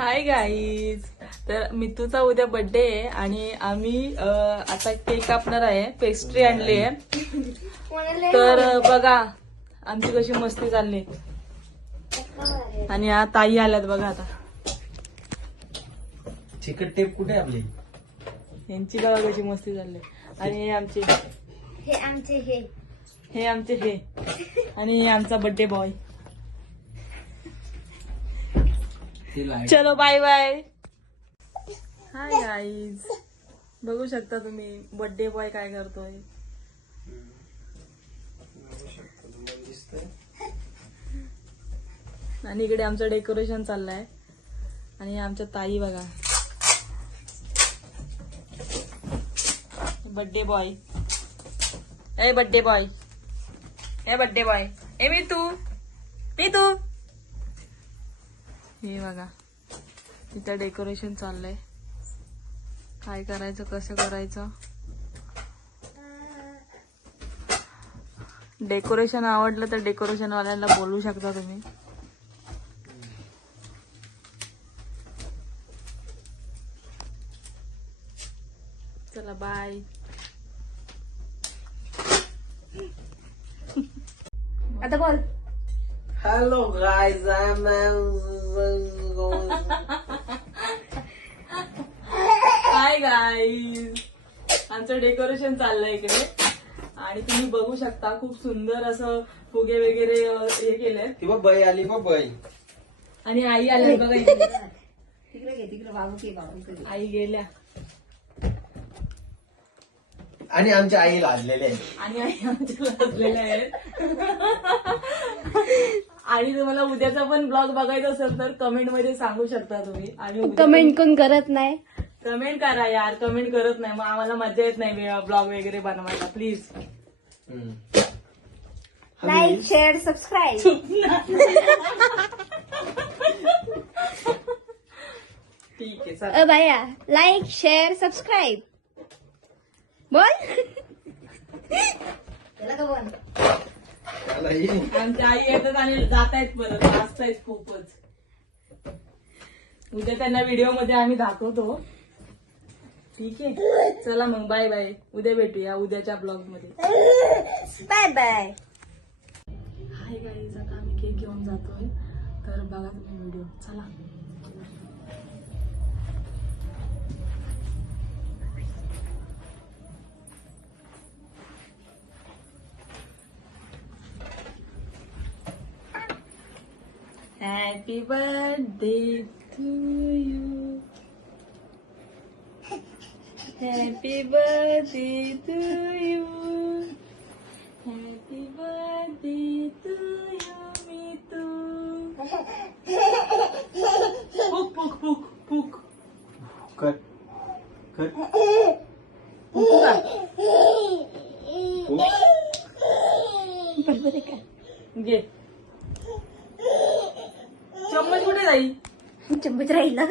Hi guys. तर मितूचा उद्या birthday आहे आणि आम्ही आता केक कापणार आहे. पेस्ट्री आणली आहे. तर बघा आमची कशी मस्ती चालली. आणि हा ताई आल्यात बघा. आता चिकट टेप कुठे आपली यांची बघा कशी मस्ती चालली. आणि हे आमचे हे आणि आमचा बर्थडे बॉय. चलो बाय बाय. हाय गाईज, बघू शकता तुम्ही बर्थडे बॉय काय करतोय. आणि इकडे आमचं डेकोरेशन चाललंय. आणि आमच्या ताई बघा. बर्थडे बॉय, ए बर्थडे बॉय, ए बर्थडे बॉय, ए मी तू हे बघा. तिथं डेकोरेशन चाललंय. काय करायचं, कसं करायचं. डेकोरेशन आवडलं तर डेकोरेशन वाल्यांना बोलू शकता तुम्ही. चला बाय. आता बोल. हॅलो गाईज, हाय गाईज, आमचं डेकोरेशन चाललंय इकडे. आणि तुम्ही बघू शकता खूप सुंदर असं फुगे वगैरे हे केलंय. ती बाई आली बाई. आणि आई आली बघा इकडे. तिकडे घे, तिकडे बाबू. आई गेल्या. आणि आमच्या आई लाजलेले आहे. आणि आई आमच्या लाजलेल्या आहेत. आणि तुम्हाला उद्याचा पण ब्लॉग बघायचा असेल तर कमेंट मध्ये सांगू शकता तुम्ही. आणि कमेंट कोण करत नाही. कमेंट करा यार, कमेंट करत नाही मग आम्हाला मजा येत नाही ब्लॉग वगैरे बनवायला. Please like, share, subscribe. ठीक आहे चला. बाया, लाईक, शेअर, सबस्क्राईब. बोल. आमच्या आई येतात आणि जात आहेत परत. वाचतायत खूपच. उद्या त्यांना व्हिडिओ मध्ये आम्ही दाखवतो. ठीक आहे चला मग बाय बाय. उद्या भेटूया उद्याच्या ब्लॉग मध्ये. Bye bye. हाय गाईज, आता आम्ही केक घेऊन जातोय. तर बघा तुम्ही व्हिडिओ. चला. Happy birthday to you. Happy birthday to you. Happy birthday to you, Mitu. Puk. कर Puk का? बरोबर आहे का? घे. चम्मच कुठे जाईल? चम्मच राहिला.